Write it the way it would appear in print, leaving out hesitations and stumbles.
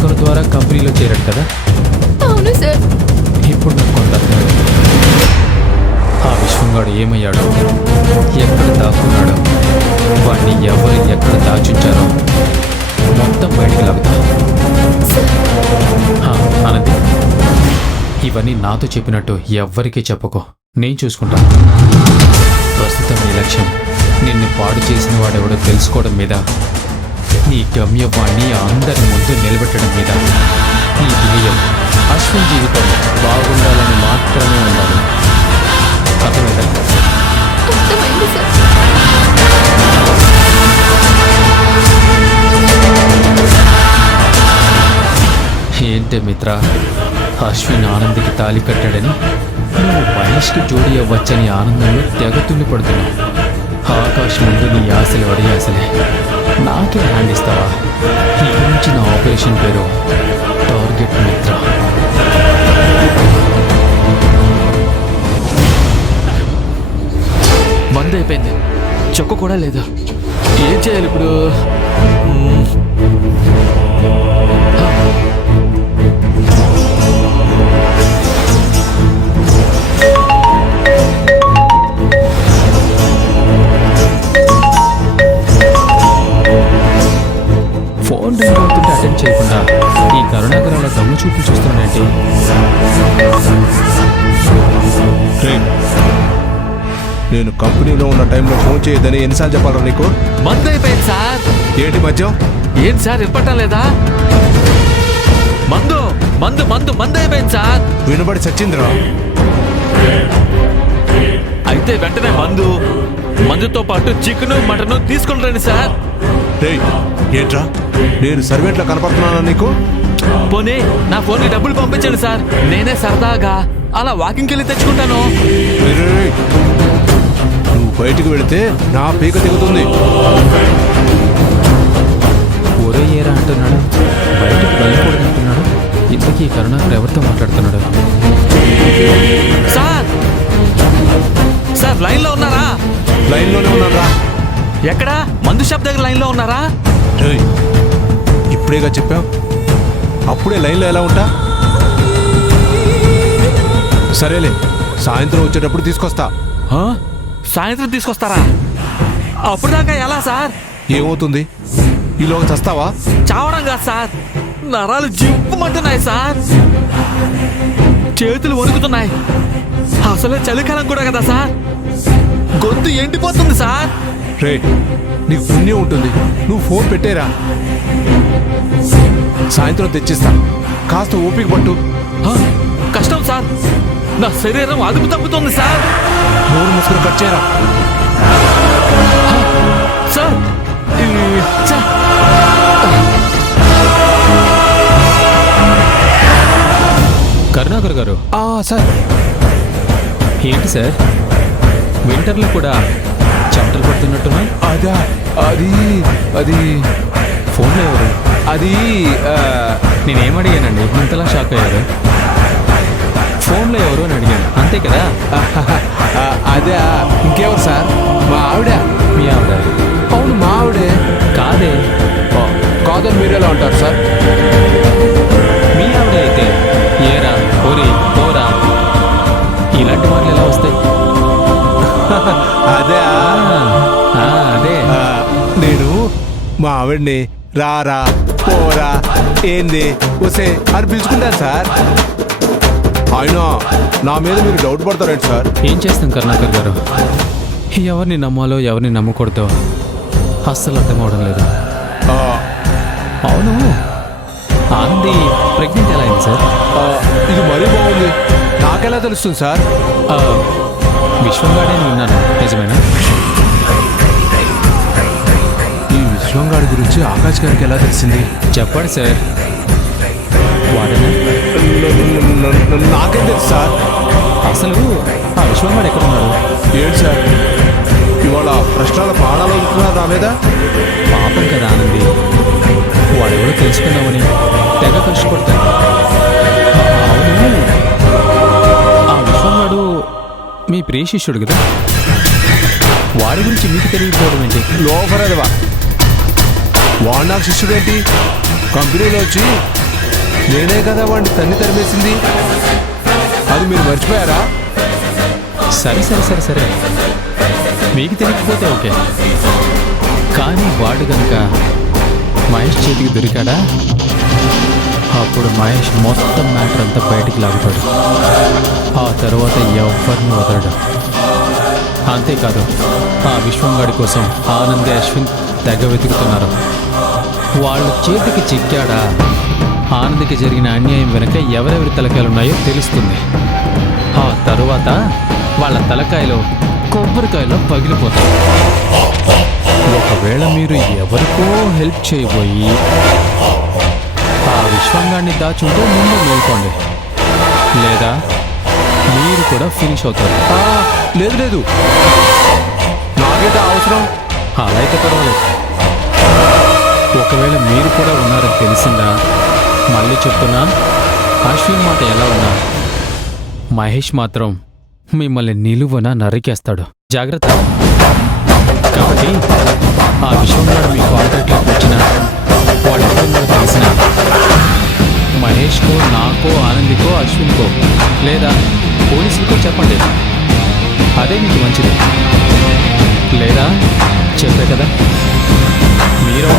ఒకరి ద్వారా కంపెనీలో చేరాడు కదా? అవును సార్. ఇప్పుడు నాకు కొంత అర్థమైంది. ఆ విశ్వంగాడు ఏమయ్యాడో, ఎక్కడ దాక్కున్నాడో, వాడిని ఎవరు ఎక్కడ దాచుంచారో మొత్తం బయటికి లాగుతా. ఆనంది, ఇవన్నీ నాతో చెప్పినట్టు ఎవ్వరికీ చెప్పకో, నేను చూసుకుంటాను. ప్రస్తుతం నీ లక్ష్యం నిన్ను పాడు చేసిన వాడెవడో తెలుసుకోవడం మీద, నీ గమ్యవాణ్ణి అందరి ముందు నిలబెట్టడం మీద. నీ ధ్యేయం అశ్విన్ జీవితం బాగుండాలని మాత్రమే ఉండాలి. అర్థమైందా? అర్థమైంది సార్. ఏంటే మిత్ర, అశ్విన్ ఆనందికి తాళి కట్టాడని నువ్వు మహేష్కి జోడీ అవ్వచ్చని ఆనందంలో తెగ తుల్లి పడుతున్నావు. ఆకాశం ముందు నీ ఆశలు వడి ఆశలే. నాకే హ్యాండ్ ఇస్తావా? ఈ గురించి నా ఆపరేషన్ పేరు టార్గెట్ మిత్ర. బంద్ అయిపోయింది, చొక్క కూడా లేదు. ఏం చేయాలి ఇప్పుడు? ఫోన్ రింగ్ అవుతుంటే అటెండ్ చేయకుండా ఈ కరుణాకరాల దమ్ము చూపులు చూస్తున్నాడేంటి? నేను కంపెనీలో ఉన్న టైంలో ఫోన్ చేయొద్దని ఎన్నిసార్లు చెప్పాలా నీకు? బంద్ అయిపోయింది సార్. ఏంటి మధ్యం? ఏంటి సార్ వినపడటం లేదా? మందు మందు మందు మందు అయిపోయింది సార్. వినబడి చచ్చిందిరా. అయితే వెంటనే మందుతో పాటు చికెన్ మటన్ తీసుకుని రండి సార్. రేయ్, ఏంట్రా నేను సర్వెంట్లో కనపడుతున్నానా నీకు? పోనీ నా ఫోన్కి డబ్బులు పంపించండి సార్, నేనే సరదాగా అలా వాకింగ్కి వెళ్ళి తెచ్చుకుంటాను. రేయ్, నువ్వు బయటికి వెళితే నా పీక దిగుతుంది. ఒరే ఏరా అంటున్నాడు, బయటకు వెళ్ళకూడదు అంటున్నాడు. ఇంతకీ కరుణాకర్ ఎవరితో మాట్లాడుతున్నాడు? సార్ సార్ లైన్లో ఉన్నారా? లైన్లోనే ఉన్నారా? ఎక్కడా? మందు షాప్ దగ్గర లైన్లో ఉన్నారా? రేయ్, ఇప్పుడేగా చెప్పావు, అప్పుడే లైన్లో ఎలా ఉంటా? సరేలే, సాయంత్రం వచ్చేటప్పుడు తీసుకొస్తా. సాయంత్రం తీసుకొస్తారా? అప్పుడు దాకా ఎలా సార్? ఏమవుతుంది? ఈలోగా చస్తావా? చావడం కాదు సార్, నరాలు జింపుమంటున్నాయి సార్, చేతులు వణుకుతున్నాయి. అసలే చలికాలం కూడా కదా సార్, గొంతు ఎండిపోతుంది సార్. రే, నీకు పుణ్యం ఉంటుంది, నువ్వు ఫోన్ పెట్టేరా. సాయంత్రం తెచ్చిస్తా, కాస్త ఓపిక పట్టు. కష్టం సార్, నా శరీరం అదుపు తప్పుతుంది సార్. నోరు ముసుగురు కట్ చేయరా. సార్ సార్ కరుణాకర్ గారు. సార్. ఏంటి సార్, వింటర్లో కూడా చెమటలు పడుతున్నట్టున్నాయి? అదా, అది ఫోన్లో ఎవరు? అది నేనేమడిగానండి ఇంతలా షాక్ అయ్యారు? ఫోన్లో ఎవరు అని అడిగాను, అంతే కదా? అదే ఇంకెవరు సార్? మా ఆవిడ. మీ ఆవిడ? అవును, మా ఆవిడే. కాదే. కాదని మీరు ఎలా ఉంటారు సార్? మీ ఆవిడ అయితే ఏరా, ఓరి, పోరా ఇలాంటి మాటలు ఎలా వస్తాయి? అదే అదే నేను మా ఆవిడ్ని రారా, పోరా, ఏంది, వసే అని పిలుచుకుంటాను సార్. అయినా నా మీద మీరు డౌట్ పడతారేంటి సార్? ఏం చేస్తాం కరుణాకర్ గారు, ఎవరిని నమ్మాలో ఎవరిని నమ్మకూడదో అస్సలు అర్థం అవడం లేదు. అవును, ఆనంది ప్రెగ్నెంట్ ఎలా అయింది సార్? ఇది మరీ బాగుంది, నాకెలా తెలుస్తుంది సార్? విశ్వంగాడే విన్నాను, నిజమేనా? ఈ విశ్వంగాడి గురించి ఆకాష్ గారికి ఎలా తెలిసింది? చెప్పండి సార్. వాడేనా? నాకేం తెలుసు సార్. అసలు ఆ విశ్వంగాడు ఎక్కడున్నాడు? ఏంటి సార్, ఇవాళ ప్రశ్నల పాడాలు వదులుతున్నారు నా మీద? పాపం కదా ఆనంది, వాడెవడో తెలుసుకుందామని తెగ కష్టపడతాడు. అవును, ఆ విశ్వంగాడు మీ ప్రియ శిష్యుడు కదా, వాడి గురించి మీకు తెలియకపోవడం ఏంటి? లోఫర్ అదివా, వాడు నాకు శిష్యుడేంటి? కంపెనీలో వచ్చి నేనే కదా వాడిని తన్ని తరిమేసింది. అది మీరు మర్చిపోయారా? సరే సరే సరే సరే, మీకు తెలియకపోతే ఓకే, కానీ వాడు గనుక మహేష్ చేతికి దొరికాడా, అప్పుడు మహేష్ మొత్తం మ్యాటర్ అంతా బయటికి లాగుతాడు. ఆ తర్వాత ఎవరిని వదలడు. అంతేకాదు, ఆ విశ్వంగాడి కోసం ఆనంద్ అశ్విన్ తెగ వెతుకుతున్నారు. వాళ్ళ చేతికి చిక్కాడా, ఆనంద్కి జరిగిన అన్యాయం వెనక ఎవరెవరి తలకాయలున్నాయో తెలుస్తుంది. ఆ తరువాత వాళ్ళ తలకాయలో కొబ్బరికాయలో పగిలిపోతాయి. ఒకవేళ మీరు ఎవరికో హెల్ప్ చేయబోయి ఆ విశ్వంగాన్ని దాచుంటే ముందు మేల్కోండి, లేదా మీరు కూడా ఫినిష్ అవుతారు. లేదు లేదు, నాకేంటో అవసరం. అలా అయితే పర్వాలేదు. ఒకవేళ మీరు కూడా ఉన్నారని తెలిసిందా, మళ్ళీ చెప్తున్నా, అశ్విన్ మాట ఎలా ఉన్నా మహేష్ మాత్రం మిమ్మల్ని నిలువున నరికేస్తాడు. జాగ్రత్త. కాబట్టి ఆ విశ్వంగాడు మీ కాంటాక్ట్లోకి వచ్చిన వాడెవరో తెలిసిన మహేష్కో, నాకో, ఆనందికో, అశ్విన్కో లేదా పోలీసులకో చెప్పండి. అదే మీకు మంచిది. లేదా చెప్పే కదా మీరు